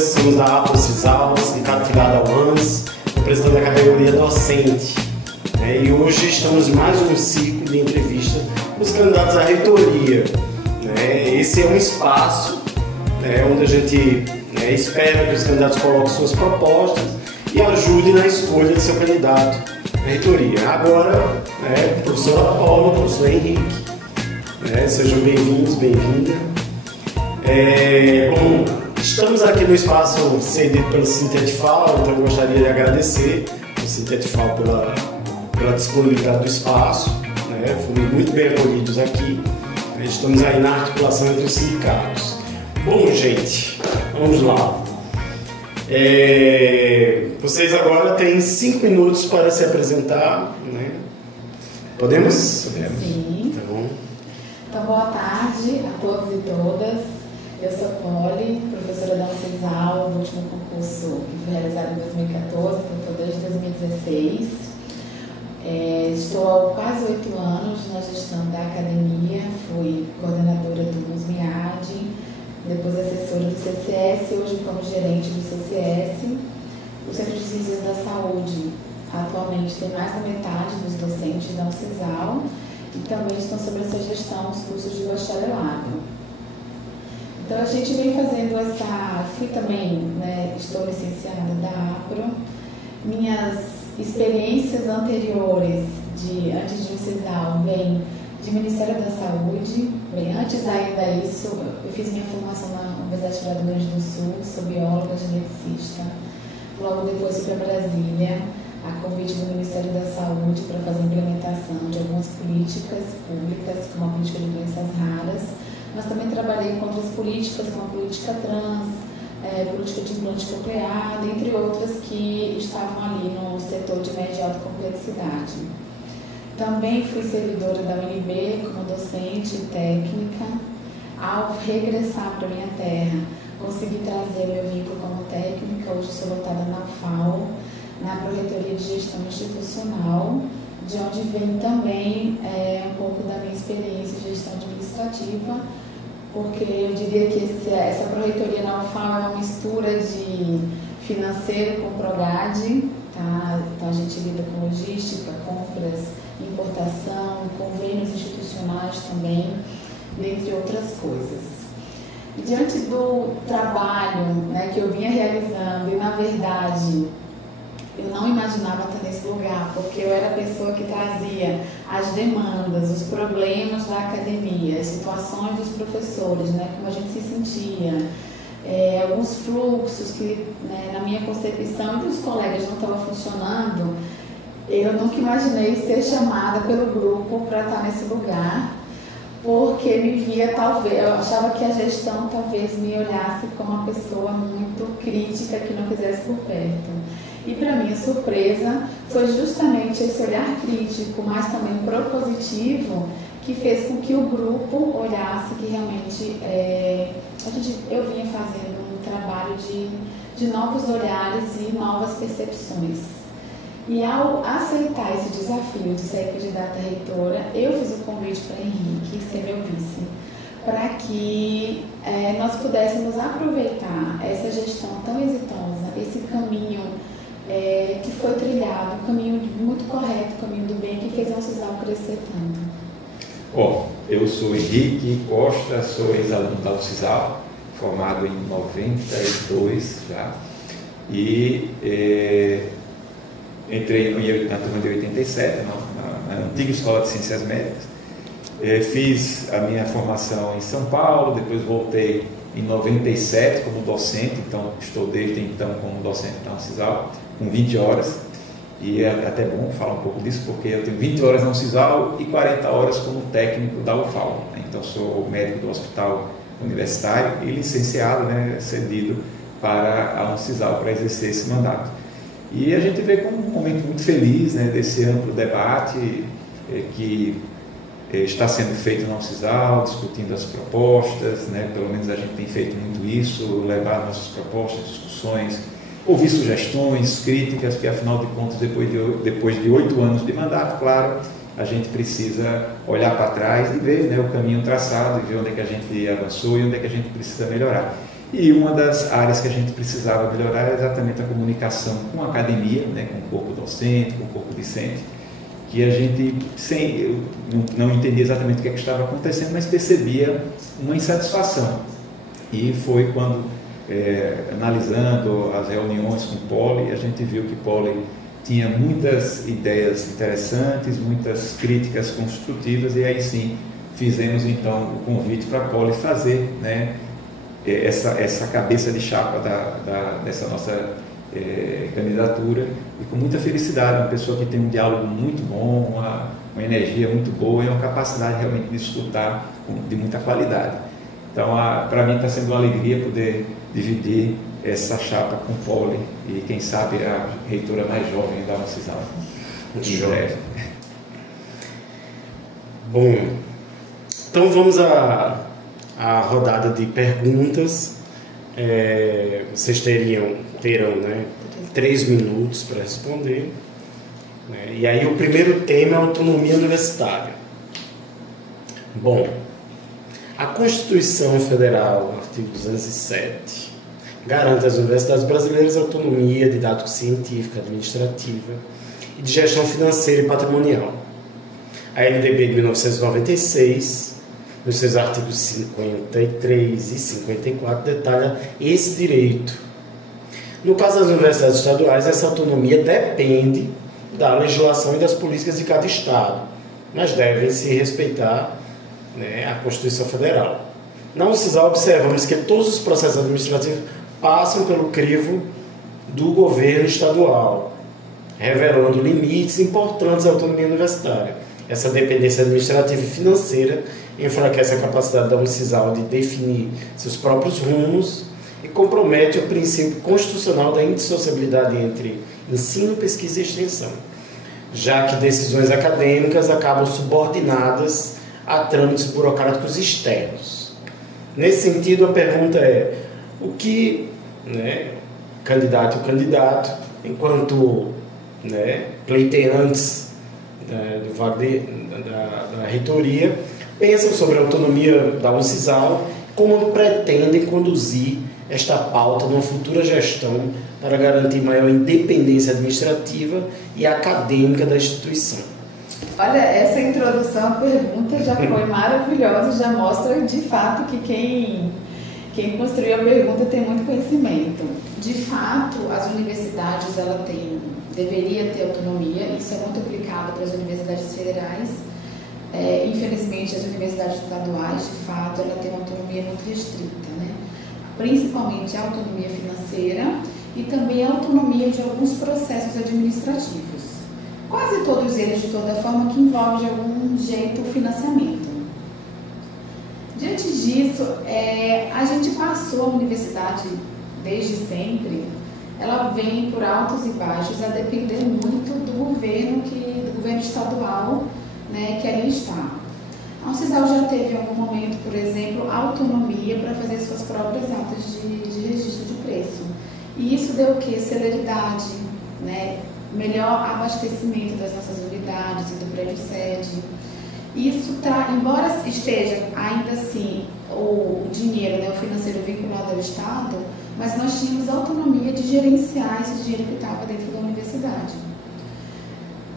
dias, somos da APRO-CISAL, sindicato filiado ao ANS, representando a categoria docente. E hoje estamos em mais um ciclo de entrevista com os candidatos à reitoria. Esse é um espaço onde a gente espera que os candidatos coloquem suas propostas e ajudem na escolha de seu candidato à reitoria. Agora, professora Paula, professor Henrique, sejam bem-vindos, bem-vinda. Bom, estamos aqui no espaço cedido pelo Sintetfal, então eu gostaria de agradecer ao Sintetfal pela disponibilidade do espaço. Fomos muito bem acolhidos aqui. Estamos aí na articulação entre os sindicatos. Bom, gente, vamos lá. Vocês agora têm 5 minutos para se apresentar, né? Podemos? Podemos. Sim. Então, boa tarde a todos e todas. Eu sou Polly, professora da UNCISAL, do último concurso que foi realizado em 2014, estou desde 2016. Estou há quase 8 anos na gestão da academia, fui coordenadora do USMIAD, depois assessora do CCS, hoje como gerente do CCS. O Centro de Ciências da Saúde atualmente tem mais da metade dos docentes da UNCISAL e também estão sob essa gestão os cursos de bacharelado. Então a gente vem fazendo fui também, estou licenciada da APRO, minhas experiências anteriores, antes de UNCISAL, vem de Ministério da Saúde, antes ainda isso, eu fiz minha formação na Universidade Federal do Rio Grande do Sul, sou bióloga geneticista, logo depois fui para Brasília, a convite do Ministério da Saúde para fazer a implementação de algumas políticas públicas, como a política de doenças raras, mas também trabalhei com outras políticas, como a política trans, política de implante coclear, entre outras que estavam ali no setor de média e alta complexidade. Também fui servidora da UNB como docente técnica. Ao regressar para minha terra, consegui trazer meu vínculo como técnica. Hoje sou lotada na UFAL, na Pró-Reitoria de Gestão Institucional, de onde vem também um pouco da minha experiência de gestão administrativa, porque eu diria que essa Pró-Reitoria na UFAL é uma mistura de financeiro com PROGAD, tá? Então a gente lida com logística, compras, importação, convênios institucionais também, dentre outras coisas. E diante do trabalho que eu vinha realizando, e na verdade eu não imaginava estar nesse lugar, porque eu era a pessoa que trazia as demandas, os problemas da academia, as situações dos professores, como a gente se sentia, alguns fluxos que, na minha concepção, dos colegas não estavam funcionando. Eu nunca imaginei ser chamada pelo grupo para estar nesse lugar, porque me via, talvez, eu achava que a gestão talvez me olhasse como uma pessoa muito crítica, que não quisesse por perto. E para minha surpresa, foi justamente esse olhar crítico, mas também propositivo, que fez com que o grupo olhasse que realmente eu vinha fazendo um trabalho de novos olhares e novas percepções. E ao aceitar esse desafio de ser candidata a reitora, eu fiz o convite para Henrique ser meu vice, para que nós pudéssemos aproveitar essa gestão tão exitosa, esse caminho que foi trilhado, um caminho muito correto, o caminho do bem, que fez a UNCISAL crescer tanto. Bom, eu sou Henrique Costa, sou ex-aluno da UNCISAL, formado em 92 já, e entrei na turma de 87, na antiga Escola de Ciências Médicas. Fiz a minha formação em São Paulo, depois voltei em 97 como docente, então estou desde então como docente da UNCISAL, com 20 horas, e é até bom falar um pouco disso, porque eu tenho 20 horas na UNCISAL e 40 horas como técnico da UFAL, então sou médico do Hospital Universitário e licenciado, cedido para a UNCISAL para exercer esse mandato. E a gente vê como um momento muito feliz desse amplo debate que está sendo feito na UNCISAL, discutindo as propostas, pelo menos a gente tem feito muito isso, levar nossas propostas, discussões, ouvir sugestões, críticas, que afinal de contas, depois de 8 anos de mandato, claro, a gente precisa olhar para trás e ver o caminho traçado, e ver onde é que a gente avançou e onde é que a gente precisa melhorar. E uma das áreas que a gente precisava melhorar era exatamente a comunicação com a academia, né, com o corpo docente, com o corpo discente, que a gente eu não entendia exatamente o que estava acontecendo, mas percebia uma insatisfação. E foi quando, analisando as reuniões com o Poli, a gente viu que o Poli tinha muitas ideias interessantes, muitas críticas construtivas, e aí sim fizemos então o convite para a Poli fazer, né, essa cabeça de chapa dessa nossa candidatura, e com muita felicidade, uma pessoa que tem um diálogo muito bom, uma energia muito boa e uma capacidade realmente de escutar de muita qualidade. Então, para mim está sendo uma alegria poder dividir essa chapa com o Poli e, quem sabe, a reitora mais jovem da Uncisal. Muito jovem. Bom, então vamos à rodada de perguntas. Vocês terão, né, 3 minutos para responder. Né? E aí o primeiro tema é a autonomia universitária. Bom, a Constituição Federal, artigo 207, garante às universidades brasileiras autonomia didático-científica, administrativa e de gestão financeira e patrimonial. A LDB de 1996, nos seus artigos 53 e 54, detalha esse direito. No caso das universidades estaduais, essa autonomia depende da legislação e das políticas de cada estado, mas devem se respeitar, né, a Constituição Federal. Na Uncisal, observamos que todos os processos administrativos passam pelo crivo do governo estadual, revelando limites importantes à autonomia universitária. Essa dependência administrativa e financeira enfraquece a capacidade da Uncisal de definir seus próprios rumos e compromete o princípio constitucional da indissociabilidade entre ensino, pesquisa e extensão, já que decisões acadêmicas acabam subordinadas a trâmites burocráticos externos. Nesse sentido, a pergunta é: o que, né, candidato, enquanto, né, pleiteantes da reitoria, pensam sobre a autonomia da Uncisal, como pretendem conduzir esta pauta numa futura gestão para garantir maior independência administrativa e acadêmica da instituição? Olha, essa introdução à pergunta já foi maravilhosa, já mostra de fato que quem construiu a pergunta tem muito conhecimento. De fato, as universidades deveria ter autonomia, isso é muito aplicado para as universidades federais. Infelizmente, as universidades estaduais, de fato, ela tem uma autonomia muito restrita, né? Principalmente a autonomia financeira e também a autonomia de alguns processos administrativos. Quase todos eles, de toda forma, que envolvem de algum jeito o financiamento. Diante disso, a gente passou a universidade desde sempre, ela vem por altos e baixos a depender muito do governo estadual, né, que ali está. A Uncisal já teve em algum momento, por exemplo, autonomia para fazer suas próprias atas de registro de preço. E isso deu o quê? Celeridade, né? Melhor abastecimento das nossas unidades e do prédio sede. Isso embora esteja ainda assim o dinheiro, né, o financeiro vinculado ao Estado, mas nós tínhamos autonomia de gerenciar esse dinheiro que estava dentro da universidade.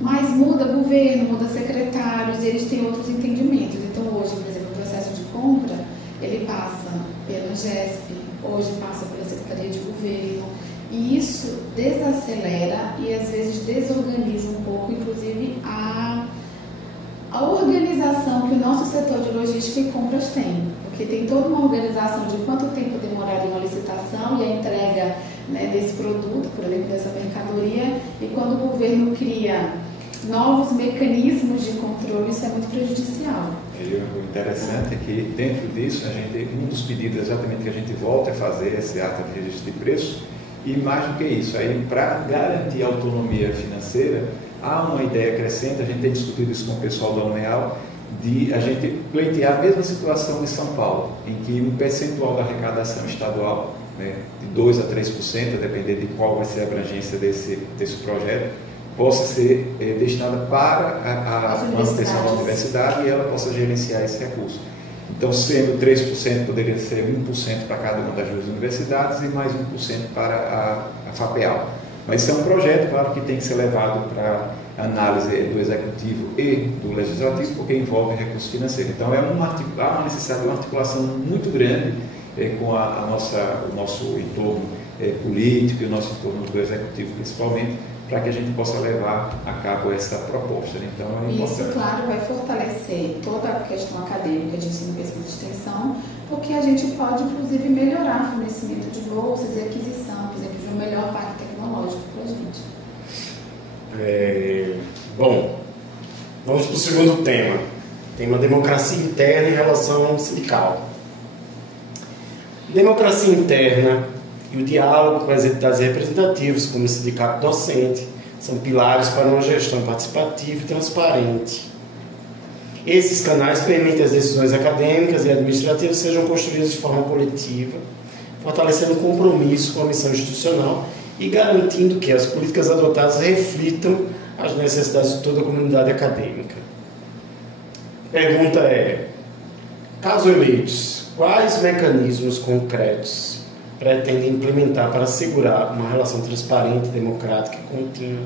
Mas muda governo, muda secretários, e eles têm outros entendimentos. Então hoje, por exemplo, o processo de compra, ele passa pela GESP, hoje passa pela Secretaria de Governo, e isso desacelera e às vezes desorganiza um pouco, inclusive a organização que o nosso setor de logística e compras tem, porque tem toda uma organização de quanto tempo demoraria uma licitação e a entrega, né, desse produto, por exemplo, dessa mercadoria, e quando o governo cria novos mecanismos de controle, isso é muito prejudicial. O interessante é que dentro disso, um dos pedidos exatamente que a gente volta a fazer esse ata de registro de preço, e mais do que isso, para garantir a autonomia financeira, há uma ideia crescente, a gente tem discutido isso com o pessoal da UNEAL, de a gente pleitear a mesma situação de São Paulo, em que um percentual da arrecadação estadual, né, de 2% a 3%, a depender de qual vai ser a abrangência desse projeto, possa ser destinada para a manutenção da universidade e ela possa gerenciar esse recurso. Então, sendo 3%, poderia ser 1% para cada uma das duas universidades e mais 1% para a FAPEAL. Mas isso é um projeto, claro, que tem que ser levado para análise do Executivo e do Legislativo, porque envolve recursos financeiros. Então, há uma necessidade de uma articulação muito grande com o nosso entorno político e o nosso entorno do Executivo, principalmente, para que a gente possa levar a cabo essa proposta. Então, é importante. Isso, claro, vai fortalecer toda a questão acadêmica de ensino, pesquisa e extensão, porque a gente pode, inclusive, melhorar o fornecimento de bolsas e aquisição, por exemplo, de um melhor parque tecnológico para a gente. Bom, vamos para o segundo tema. Tema democracia interna em relação ao sindical. Democracia interna e o diálogo com as entidades representativas, como o sindicato docente, são pilares para uma gestão participativa e transparente. Esses canais permitem que as decisões acadêmicas e administrativas sejam construídas de forma coletiva, fortalecendo o compromisso com a missão institucional e garantindo que as políticas adotadas reflitam as necessidades de toda a comunidade acadêmica. Pergunta é: caso eleitos, quais mecanismos concretos pretendem implementar para assegurar uma relação transparente, democrática e contínua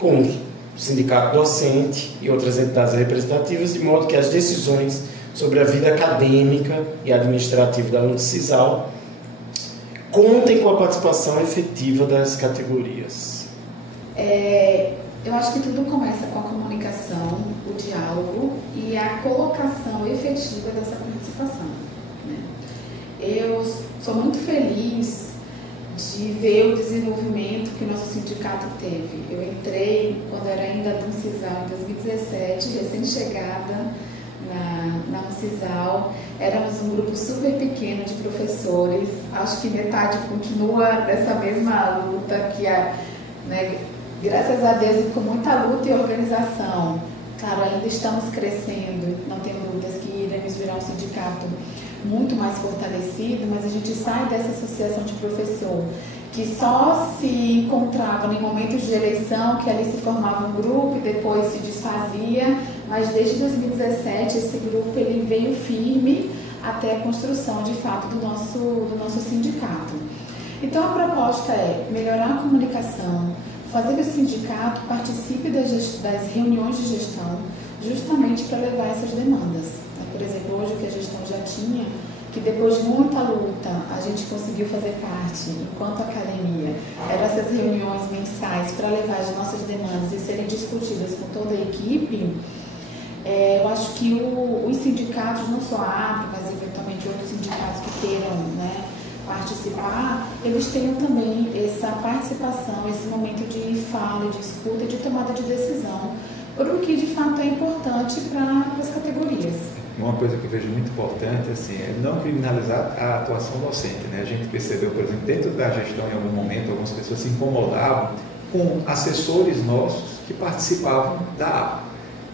com o sindicato docente e outras entidades representativas, de modo que as decisões sobre a vida acadêmica e administrativa da Unicisal contem com a participação efetiva das categorias? Eu acho que tudo começa com a comunicação, o diálogo e a colocação efetiva dessa participação, né? Eu sou muito feliz de ver o desenvolvimento que o nosso sindicato teve. Eu entrei quando era ainda da Unicisal, em 2017, recém-chegada na Unicisal. Éramos um grupo super pequeno de professores. Acho que metade continua nessa mesma luta que né, graças a Deus e com muita luta e organização. Claro, ainda estamos crescendo, não tenho dúvidas que iremos virar um sindicato muito mais fortalecido, mas a gente sai dessa associação de professor que só se encontrava em momentos de eleição, que ali se formava um grupo e depois se desfazia, mas desde 2017 esse grupo ele veio firme até a construção de fato do nosso sindicato. Então a proposta é melhorar a comunicação, fazer que o sindicato participe das reuniões de gestão, justamente para levar essas demandas. Por exemplo, hoje o que a gestão já tinha, que depois de muita luta a gente conseguiu fazer parte, enquanto academia, eram essas reuniões mensais para levar as nossas demandas e serem discutidas com toda a equipe. Eu acho que os sindicatos, não só a APRO, mas eventualmente outros sindicatos que queiram, né, participar, eles tenham também essa participação, esse momento de fala, de escuta, de tomada de decisão, por o que de fato é importante para as categorias. Uma coisa que eu vejo muito importante assim, é não criminalizar a atuação docente, né? A gente percebeu, por exemplo, dentro da gestão, em algum momento, algumas pessoas se incomodavam com assessores nossos que participavam da APA.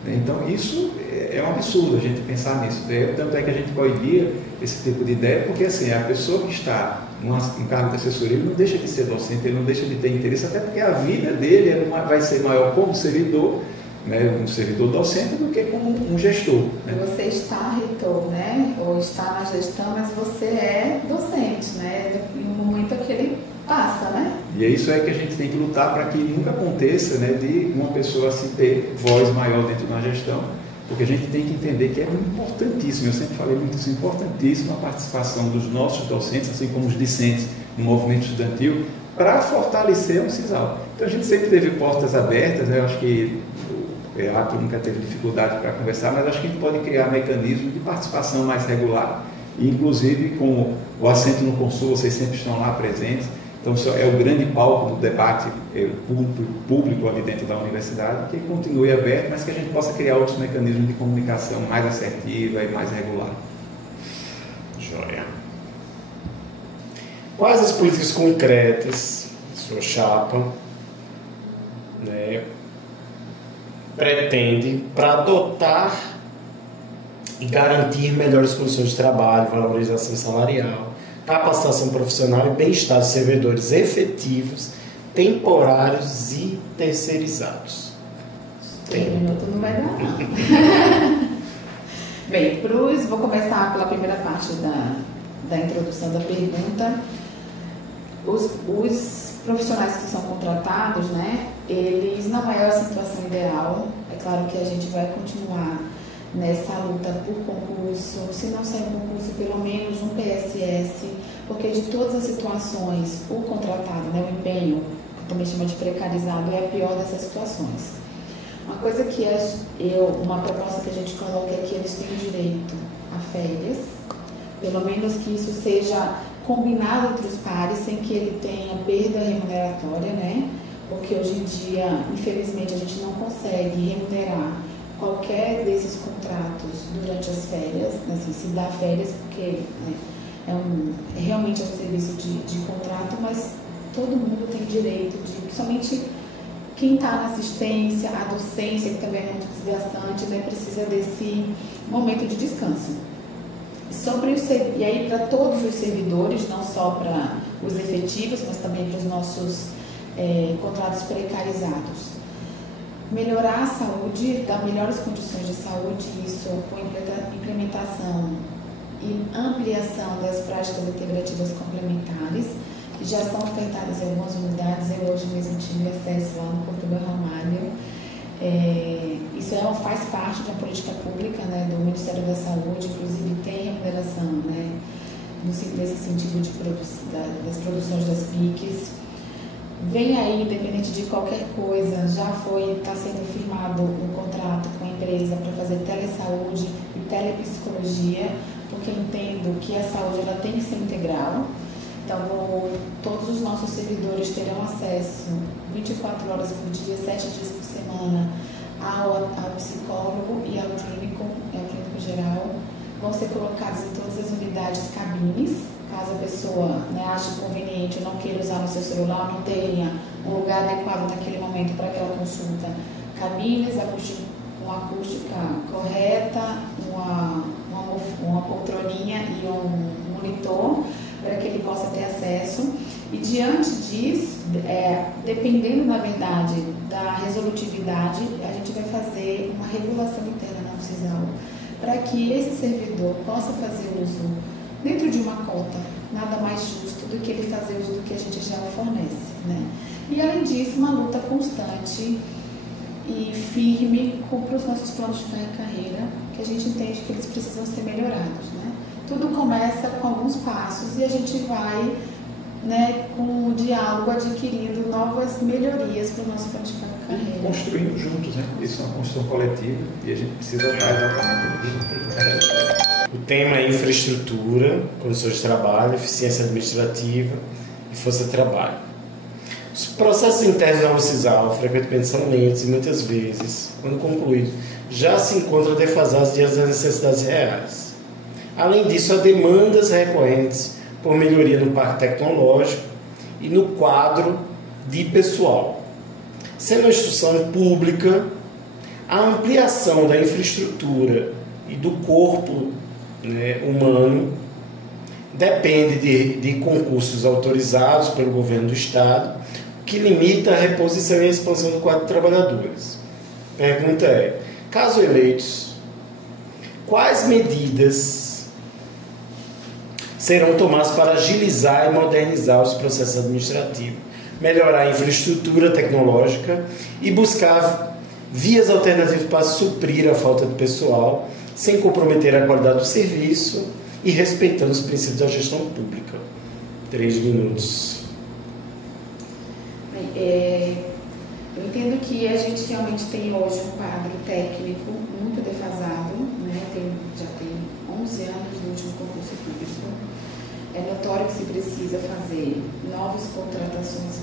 Então, isso é um absurdo a gente pensar nisso. Tanto é que a gente proibia esse tipo de ideia, porque assim, a pessoa que está em cargo de assessoria, ele não deixa de ser docente, ele não deixa de ter interesse, até porque a vida dele vai ser maior como servidor, né, um servidor docente, do que como um gestor. Né? Você está reitor, né, ou está na gestão, mas você é docente, né, no momento que ele passa, né? E é isso aí que a gente tem que lutar para que nunca aconteça, né, de uma pessoa assim, ter voz maior dentro da gestão, porque a gente tem que entender que é importantíssimo, eu sempre falei muito isso, importantíssimo a participação dos nossos docentes, assim como os discentes no movimento estudantil, para fortalecer o CISAL. Então a gente sempre teve portas abertas, né? Eu acho que a APRO nunca teve dificuldade para conversar, mas acho que a gente pode criar mecanismos de participação mais regular, e inclusive com o assento no Consul, vocês sempre estão lá presentes. Então, isso é o grande palco do debate público ali dentro da universidade, que continue aberto, mas que a gente possa criar outros mecanismos de comunicação mais assertiva e mais regular. Joia. Quais as políticas concretas, sua chapa, né, pretende para adotar e garantir melhores condições de trabalho, valorização salarial, capacitação profissional e bem-estar dos servidores efetivos, temporários e terceirizados? 3 minutos não vai dar, não. Bem, vou começar pela primeira parte da introdução da pergunta. Os profissionais que são contratados, né, eles não é a situação ideal. É claro que a gente vai continuar nessa luta por concurso, se não sair um concurso, pelo menos um PSS, porque de todas as situações, o contratado, né, o empenho, que também chama de precarizado, é a pior dessas situações. Uma coisa que uma proposta que a gente coloca é que eles têm direito a férias, pelo menos que isso seja combinado entre os pares, sem que ele tenha perda remuneratória, né? Porque hoje em dia, infelizmente, a gente não consegue remunerar qualquer desses contratos durante as férias, assim, se dá férias, porque né, realmente é um serviço de contrato, mas todo mundo tem direito de, principalmente quem está na assistência, a docência, que também é muito desgastante, né, precisa desse momento de descanso. E aí, para todos os servidores, não só para os efetivos, mas também para os nossos contratos precarizados. Melhorar a saúde, dar melhores condições de saúde, isso com implementação e ampliação das práticas integrativas complementares, que já são ofertadas em algumas unidades. Eu hoje mesmo tive acesso lá no Portugal Ramalho. Isso faz parte de uma política pública, né, do Ministério da Saúde, inclusive tem remuneração, né, nesse sentido das produções das PICs. Vem aí, independente de qualquer coisa, está sendo firmado um contrato com a empresa para fazer telesaúde e telepsicologia, porque entendo que a saúde ela tem que ser integral. Então, todos os nossos servidores terão acesso 24 horas por dia, 7 dias por semana, ao psicólogo e ao clínico geral. Vão ser colocados em todas as unidades cabines, caso a pessoa, né, ache conveniente ou não queira usar no seu celular, não tenha um lugar adequado naquele momento para aquela consulta. Cabines com acústica correta, uma poltroninha e um monitor, para que ele possa ter acesso. E diante disso, dependendo, na verdade, da resolutividade, a gente vai fazer uma regulação interna na UFSISAL, para que esse servidor possa fazer uso dentro de uma cota, nada mais justo do que ele fazer uso do que a gente já fornece, né? E além disso, uma luta constante e firme para os nossos planos de carreira, que a gente entende que eles precisam ser melhorados, né? Tudo começa com alguns passos e a gente vai, né, com o diálogo adquirindo novas melhorias para o nosso plano de carreira. Construindo juntos, né? Isso é uma construção coletiva e a gente precisa estar exatamente nisso. O tema é infraestrutura, condições de trabalho, eficiência administrativa e força de trabalho. Os processos internos da UFSISAL frequentemente são lentos e muitas vezes, quando concluídos, já se encontram defasados diante das necessidades reais. Além disso, há demandas recorrentes por melhoria no parque tecnológico e no quadro de pessoal. Sendo uma instituição pública, a ampliação da infraestrutura e do corpo, né, humano depende de concursos autorizados pelo governo do Estado, o que limita a reposição e a expansão do quadro de trabalhadores. Pergunta é: caso eleitos, quais medidas serão tomadas para agilizar e modernizar os processos administrativos, melhorar a infraestrutura tecnológica e buscar vias alternativas para suprir a falta de pessoal, sem comprometer a qualidade do serviço e respeitando os princípios da gestão pública? 3 minutos. Eu entendo que a gente realmente tem hoje um quadro técnico muito defasado, né? Já tem 11 anos do último concurso público. É notório que se precisa fazer novas contratações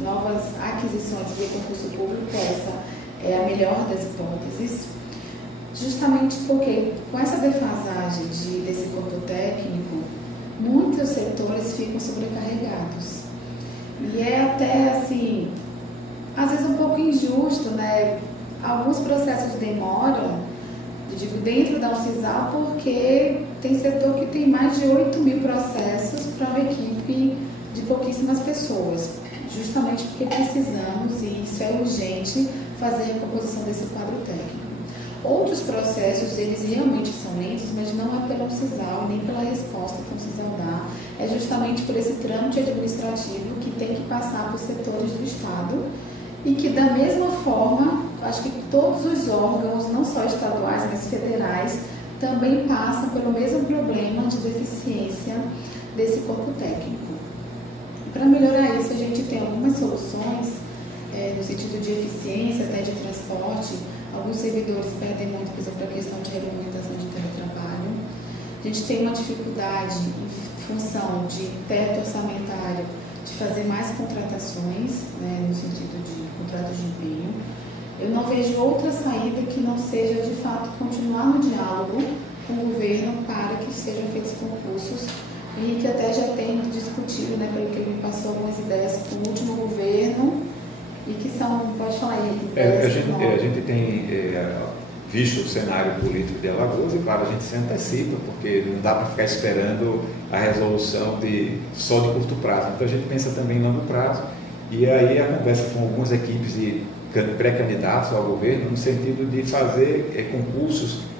novas aquisições via concurso público. Essa é a melhor das hipóteses, justamente porque com essa defasagem desse corpo técnico, muitos setores ficam sobrecarregados. E é até assim, às vezes um pouco injusto, né? Alguns processos demoram, eu digo, dentro da UFSISAL, porque tem setor que tem mais de 8.000 processos para uma equipe de pouquíssimas pessoas, justamente porque precisamos, e isso é urgente, fazer a recomposição desse quadro técnico. Outros processos, eles realmente são lentos, mas não é pela UCISAL, nem pela resposta que a UCISAL dá, é justamente por esse trâmite administrativo que tem que passar para os setores do Estado e que, da mesma forma, acho que todos os órgãos, não só estaduais, mas federais, também passam pelo mesmo problema de deficiência desse corpo técnico. Para melhorar isso, a gente tem algumas soluções, no sentido de eficiência, até de transporte. Alguns servidores perdem muito, por exemplo, a questão de regulamentação de teletrabalho. A gente tem uma dificuldade em função de teto orçamentário, de fazer mais contratações, né, no sentido de contrato de empenho. Eu não vejo outra saída que não seja, de fato, continuar no diálogo com o governo para que sejam feitos concursos. E que até já tem discutido, né, pelo que ele me passou, algumas ideias com o último governo e que são, pode falar aí, a gente tem visto o cenário político de Alagoas e, claro, a gente se antecipa, porque não dá para ficar esperando a resolução só de curto prazo. Então, a gente pensa também em longo prazo e aí a conversa com algumas equipes de pré-candidatos ao governo no sentido de fazer concursos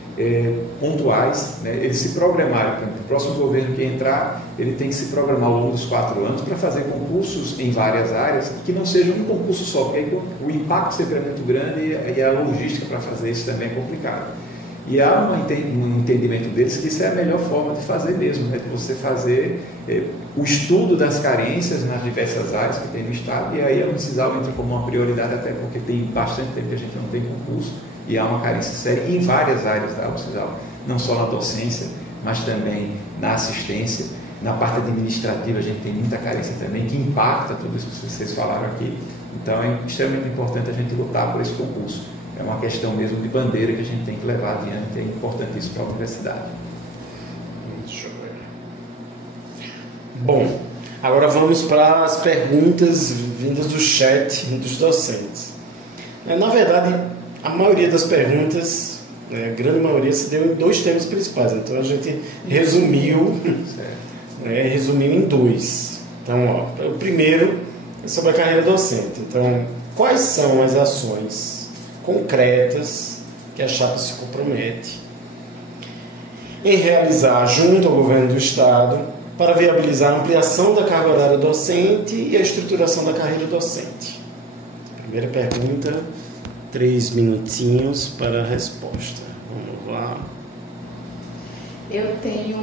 pontuais, né? Eles se programarem, para o próximo governo que entrar, ele tem que se programar ao longo dos 4 anos para fazer concursos em várias áreas, que não seja um concurso só, porque aí o impacto sempre é muito grande e a logística para fazer isso também é complicado. E há um entendimento deles que isso é a melhor forma de fazer mesmo, né? De você fazer o estudo das carências nas diversas áreas que tem no Estado, e aí a UCISAL entra como uma prioridade, até porque tem bastante tempo que a gente não tem concurso, e há uma carência séria em várias áreas da UCISAL, não só na docência, mas também na assistência, na parte administrativa a gente tem muita carência também, que impacta tudo isso que vocês falaram aqui. Então é extremamente importante a gente lutar por esse concurso. É uma questão mesmo de bandeira que a gente tem que levar adiante, é importante isso para a universidade. Deixa eu ver. Bom, agora vamos para as perguntas vindas do chat dos docentes. Na verdade, a maioria das perguntas, a grande maioria, se deu em 2 temas principais. Então a gente resumiu em 2. Então, o primeiro é sobre a carreira docente. Então, quais são as ações concretas que a chapa se compromete em realizar junto ao governo do Estado para viabilizar a ampliação da carga horária docente e a estruturação da carreira docente? Primeira pergunta, 3 minutinhos para a resposta. Vamos lá. Eu tenho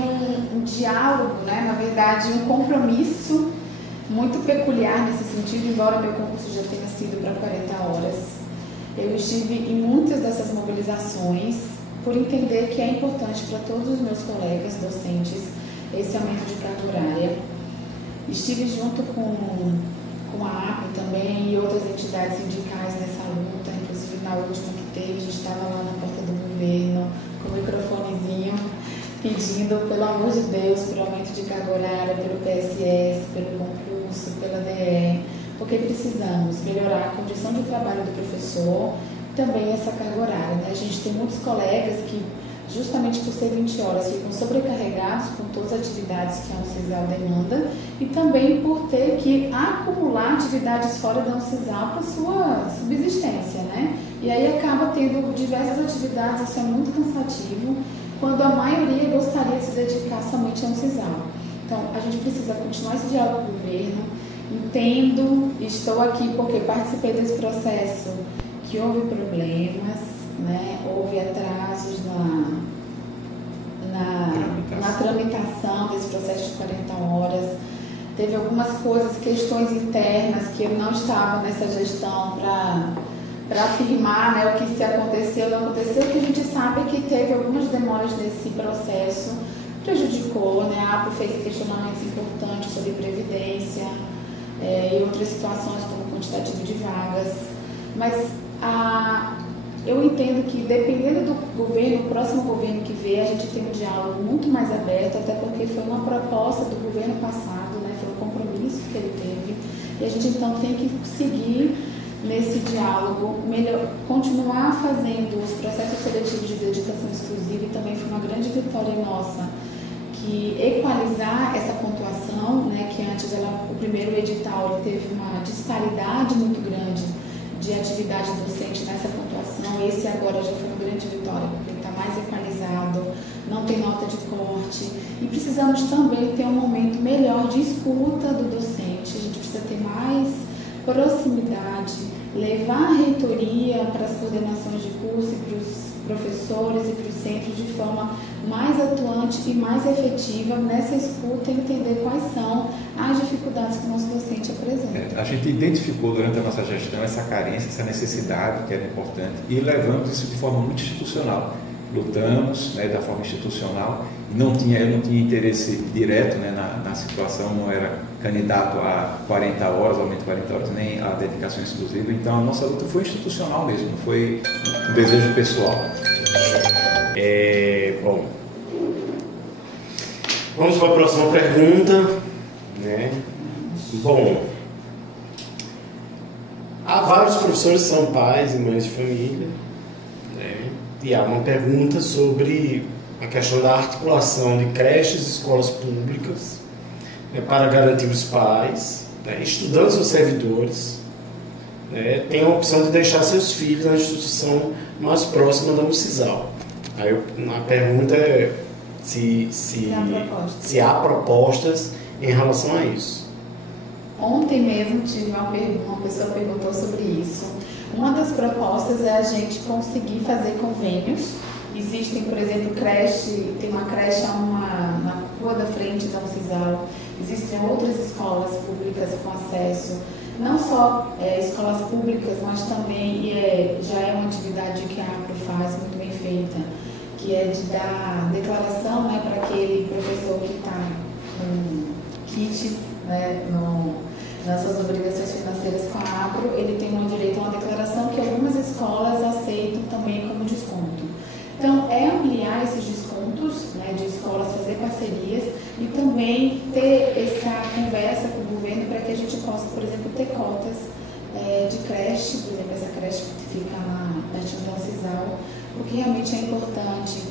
um diálogo, né? Na verdade, um compromisso muito peculiar nesse sentido, embora meu concurso já tenha sido para 40 horas. Eu estive em muitas dessas mobilizações por entender que é importante para todos os meus colegas docentes esse aumento de carga horária. Estive junto com a APE também e outras entidades sindicais nessa luta, inclusive na última que teve, a gente estava lá na porta do governo com o microfonezinho pedindo, pelo amor de Deus, por aumento de carga horária, pelo PSS, pelo concurso, pela DE, porque precisamos melhorar a condição de trabalho do professor, também essa carga horária, né? A gente tem muitos colegas que, justamente por ser 20 horas, ficam sobrecarregados com todas as atividades que a UCISAL demanda e também por ter que acumular atividades fora da UCISAL para sua subsistência, né? E aí acaba tendo diversas atividades, isso é muito cansativo, quando a maioria gostaria de se dedicar somente à UCISAL. Então, a gente precisa continuar esse diálogo com o governo. Entendo, estou aqui porque participei desse processo que houve problemas, né? Houve atrasos na tramitação desse processo de 40 horas. Teve algumas coisas, questões internas que eu não estava nessa gestão para afirmar, né, o que se aconteceu ou não aconteceu, que a gente sabe que teve algumas demoras nesse processo, prejudicou, né? A APO fez questionamentos importantes sobre previdência e outras situações como quantitativo de vagas, mas eu entendo que dependendo do governo, o próximo governo que vier, a gente tem um diálogo muito mais aberto, até porque foi uma proposta do governo passado, né? Foi um compromisso que ele teve, e a gente então tem que seguir nesse diálogo, continuar fazendo os processos seletivos de dedicação exclusiva, e também foi uma grande vitória nossa, que equalizar essa pontuação, né, que antes o primeiro edital ele teve uma disparidade muito grande de atividade docente nessa pontuação. Esse agora já foi uma grande vitória, porque ele está mais equalizado, não tem nota de corte. E precisamos também ter um momento melhor de escuta do docente. A gente precisa ter mais proximidade, levar a reitoria para as coordenações de curso e para os professores e para os centros de forma mais atuante e mais efetiva nessa escuta e entender quais são as dificuldades que o nosso docente apresenta. A gente identificou durante a nossa gestão essa carência, essa necessidade que era importante e levamos isso de forma muito institucional. Lutamos, né, da forma institucional, eu não tinha interesse direto, né, na situação, não era candidato a 40 horas, aumento de 40 horas, nem a dedicação exclusiva, então a nossa luta foi institucional mesmo, não foi um desejo pessoal. Bom, vamos para a próxima pergunta, né? Bom, há vários professores que são pais e mães de família, né? E há uma pergunta sobre a questão da articulação de creches e escolas públicas, né, para garantir os pais, né, estudantes ou servidores, né, têm a opção de deixar seus filhos na instituição mais próxima da UNICISAL. Aí a pergunta é se há propostas em relação a isso. Ontem mesmo tive uma pessoa perguntou sobre isso. Uma das propostas é a gente conseguir fazer convênios. Existem, por exemplo, tem uma creche na rua da frente da UNICISAL. Existem outras escolas públicas com acesso, não só escolas públicas, mas também já é uma atividade que a APRO faz muito bem feita, que é de dar declaração, né, para aquele professor que está com kits, né, nas suas obrigações financeiras com a APRO, ele tem direito a uma declaração que algumas escolas aceitam também como desconto. Então, é ampliar esses descontos, né, de escolas, fazer parcerias e também ter essa conversa com o governo para que a gente possa, por exemplo, ter cotas de creche, por exemplo, essa creche que fica na instituição UNICISAL, porque realmente é importante.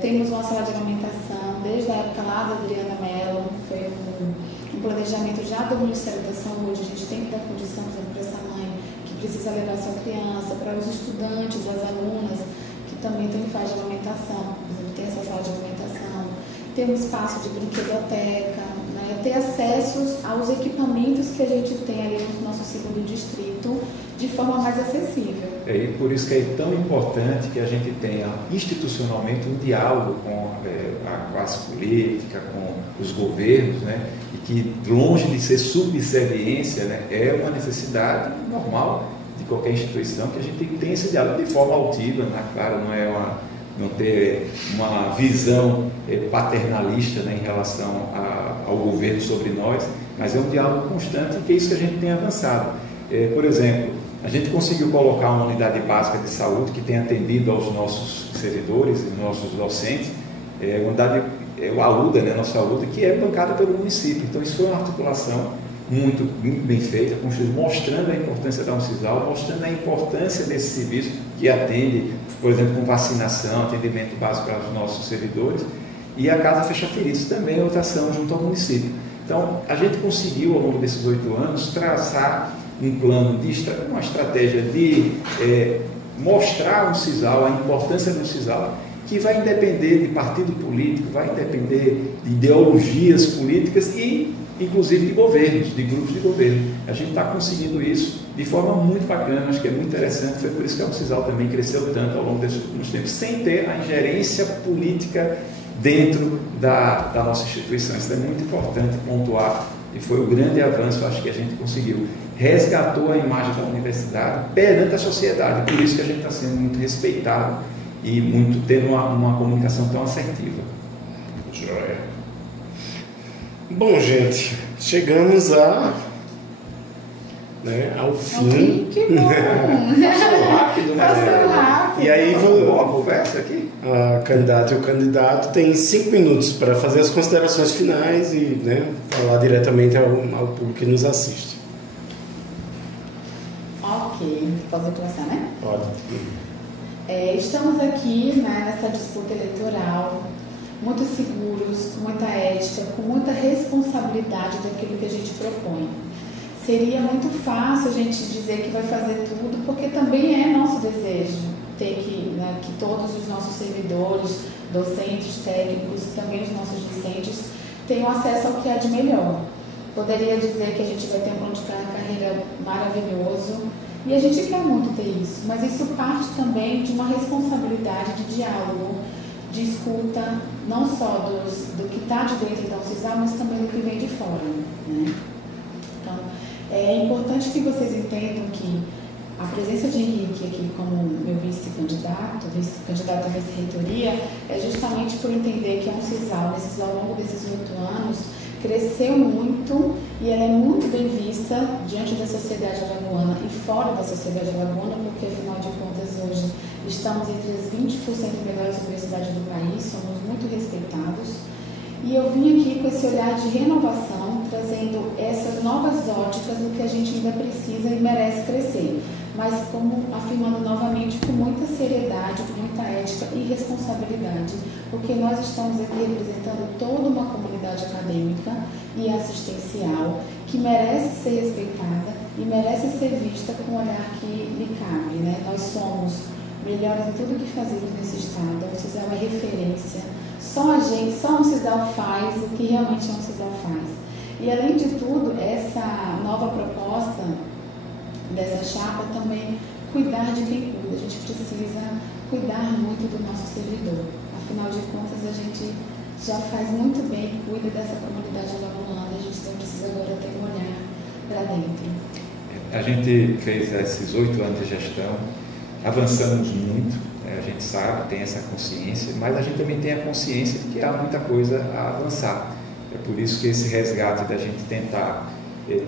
Temos uma sala de alimentação, desde a época lá da Adriana Mello, foi um planejamento já do Ministério da Saúde. A gente tem que dar condição, por exemplo, para essa mãe que precisa levar sua criança, para os estudantes, as alunas, que também tem fase de alimentação, por exemplo, tem essa sala de alimentação, ter um espaço de brinquedoteca, né, ter acessos aos equipamentos que a gente tem ali no nosso segundo distrito de forma mais acessível. E por isso que é tão importante que a gente tenha institucionalmente um diálogo com a classe política, com os governos, né, e que longe de ser subserviência, né, é uma necessidade normal de qualquer instituição que a gente tenha esse diálogo de forma altiva, né, claro, não ter uma visão paternalista, né, em relação ao governo sobre nós, mas é um diálogo constante e que é isso que a gente tem avançado. Por exemplo, a gente conseguiu colocar uma unidade básica de saúde que tem atendido aos nossos servidores e nossos docentes, a AUDA, né, nossa AUDA, que é bancada pelo município. Então isso foi uma articulação muito bem feita, mostrando a importância da UNICISAL, mostrando a importância desse serviço que atende, por exemplo, com vacinação, atendimento básico para os nossos servidores, e a Casa Fecha Feridos também é outra ação junto ao município. Então, a gente conseguiu, ao longo desses 8 anos, traçar um plano, uma estratégia de mostrar ao UNICISAL a importância do UNICISAL, que vai independer de partido político, vai depender de ideologias políticas e, inclusive, de governos, de grupos de governo. A gente está conseguindo isso de forma muito bacana, acho que é muito interessante, foi por isso que a UNICISAL também cresceu tanto ao longo desses últimos tempos, sem ter a ingerência política dentro da nossa instituição. Isso é muito importante pontuar e foi o grande avanço, acho que a gente conseguiu. Resgatou a imagem da universidade perante a sociedade, por isso que a gente está sendo muito respeitado e muito tendo uma comunicação tão assertiva. Joia. Bom, gente, chegamos ao fim. Que bom! Passou rápido, né? Passou rápido. E aí, boa conversa aqui. A candidata e o candidato têm 5 minutos para fazer as considerações finais e, né, falar diretamente ao público que nos assiste. Ok, posso começar, né? Pode. Estamos aqui, né, nessa disputa eleitoral, muito seguros, com muita ética, com muita responsabilidade daquilo que a gente propõe. seria muito fácil a gente dizer que vai fazer tudo, porque também é nosso desejo ter que, né, que todos os nossos servidores, docentes, técnicos, também os nossos discentes, tenham acesso ao que há de melhor. Poderia dizer que a gente vai ter um plano de carreira maravilhoso, e a gente quer muito ter isso, mas isso parte também de uma responsabilidade de diálogo, de escuta, não só do que está de dentro da UFSAL, mas também do que vem de fora, né? Então, é importante que vocês entendam que a presença de Henrique aqui como meu vice-candidato à vice-reitoria, é justamente por entender que a UFSAL, ao longo desses 8 anos, cresceu muito e ela é muito bem vista diante da sociedade alagoana e fora da sociedade alagoana, porque, afinal de contas, hoje estamos entre as 20% melhores universidades do país, somos muito respeitados. E eu vim aqui com esse olhar de renovação, trazendo essas novas óticas do que a gente ainda precisa e merece crescer, mas como afirmando novamente com muita seriedade, com muita ética e responsabilidade, porque nós estamos aqui representando toda uma comunidade acadêmica e assistencial que merece ser respeitada e merece ser vista com o olhar que lhe cabe, né? Nós somos melhores em tudo que fazemos nesse estado, a UFSAL é referência, só a UFSAL faz o que realmente a UFSAL faz. E, além de tudo, essa nova proposta dessa chapa também cuidar de quem cuida. A gente precisa cuidar muito do nosso servidor. Afinal de contas, a gente já faz muito bem, cuida dessa comunidade alagoana, a gente não precisa agora ter um olhar para dentro. A gente fez esses 8 anos de gestão, avançamos muito, a gente sabe, tem essa consciência, mas a gente também tem a consciência de que há muita coisa a avançar. É por isso que esse resgate da gente tentar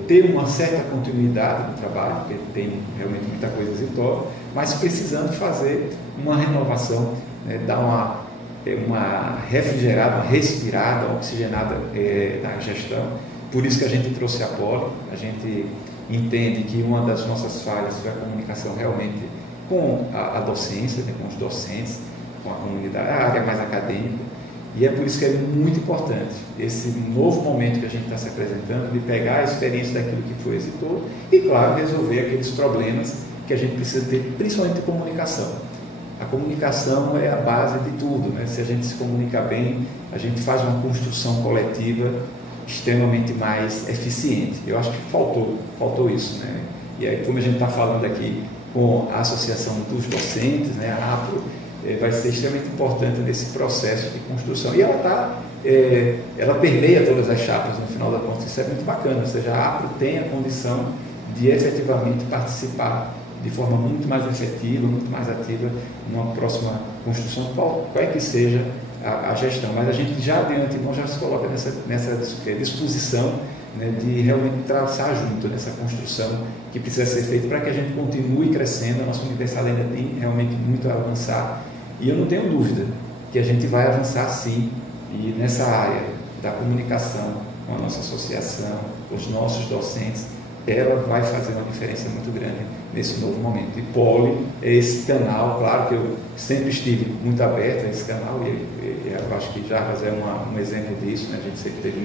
ter uma certa continuidade no trabalho, porque tem realmente muita coisa exitosa, mas precisando fazer uma renovação, né, dar uma refrigerada, uma respirada, uma oxigenada na gestão. Por isso que a gente trouxe a Poli, a gente entende que uma das nossas falhas foi a comunicação realmente com a docência, né, com os docentes, com a comunidade, a área mais acadêmica, e é por isso que é muito importante esse novo momento que a gente está se apresentando, de pegar a experiência daquilo que foi exitoso e, claro, resolver aqueles problemas que a gente precisa ter, principalmente de comunicação. A comunicação é a base de tudo, né? Se a gente se comunica bem, a gente faz uma construção coletiva extremamente mais eficiente. Eu acho que faltou isso, né? E aí, como a gente está falando aqui com a Associação dos Docentes, né, a APRO, vai ser extremamente importante nesse processo de construção. E ela permeia todas as chapas, no final da conta. Isso é muito bacana, ou seja, a APRO tem a condição de efetivamente participar de forma muito mais efetiva, muito mais ativa numa próxima construção, qual que seja a gestão. Mas a gente já de antemão já se coloca nessa disposição, né, de realmente traçar junto nessa construção que precisa ser feita para que a gente continue crescendo. A nossa universidade ainda tem realmente muito a avançar e eu não tenho dúvida que a gente vai avançar sim, e nessa área da comunicação com a nossa associação, os nossos docentes, ela vai fazer uma diferença muito grande nesse novo momento. E Poli é esse canal, claro que eu sempre estive muito aberto a esse canal e eu acho que Jarbas é um exemplo disso, né? A gente sempre teve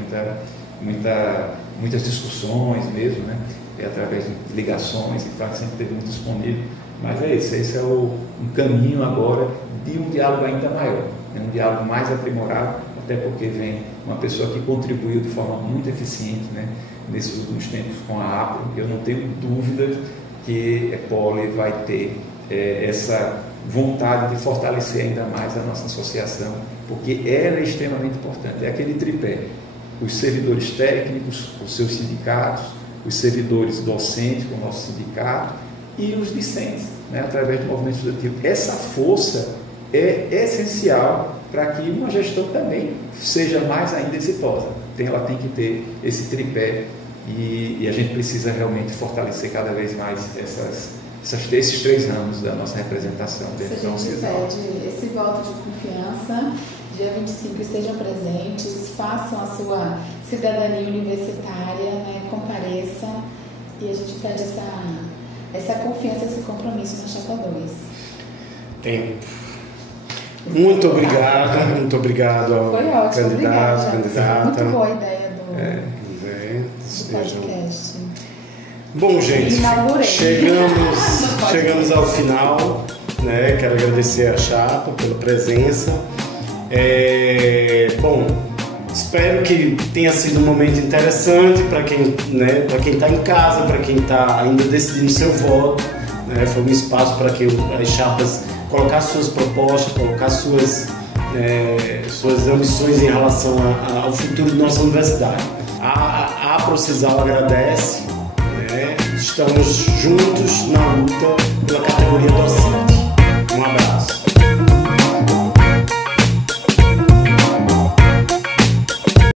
muitas discussões mesmo, né? Através de ligações, e claro que sempre teve muito disponível, mas é isso, esse é um caminho agora de um diálogo ainda maior, né? Um diálogo mais aprimorado, até porque vem uma pessoa que contribuiu de forma muito eficiente, né, nesses últimos tempos com a APRO. Eu não tenho dúvida que a Poli vai ter essa vontade de fortalecer ainda mais a nossa associação, porque ela é extremamente importante, é aquele tripé: os servidores técnicos, os seus sindicatos, os servidores docentes com o nosso sindicato e os discentes, né, através do movimento estudantil. Essa força é essencial para que uma gestão também seja mais ainda exitosa. Ela tem que ter esse tripé e a gente precisa realmente fortalecer cada vez mais esses 3 ramos da nossa representação dentro da UFSAL. A gente pede esse voto de confiança. Dia 25 estejam presentes, façam a sua cidadania universitária, né, compareçam, e a gente pede essa confiança, esse compromisso na chapa 2. Tempo. Muito obrigado ao Foi ótimo, candidata. Muito boa a ideia do Estejam podcast. Bom, gente, chegamos ao final, né? Quero agradecer a Chapa pela presença. Bom, espero que tenha sido um momento interessante para quem, né, para quem está em casa, para quem está ainda decidindo seu voto. Né? Foi um espaço para que as chapas colocassem suas propostas, colocassem suas ambições em relação ao futuro de nossa universidade. A Procisal agradece, né? Estamos juntos na luta pela categoria docente. Um abraço.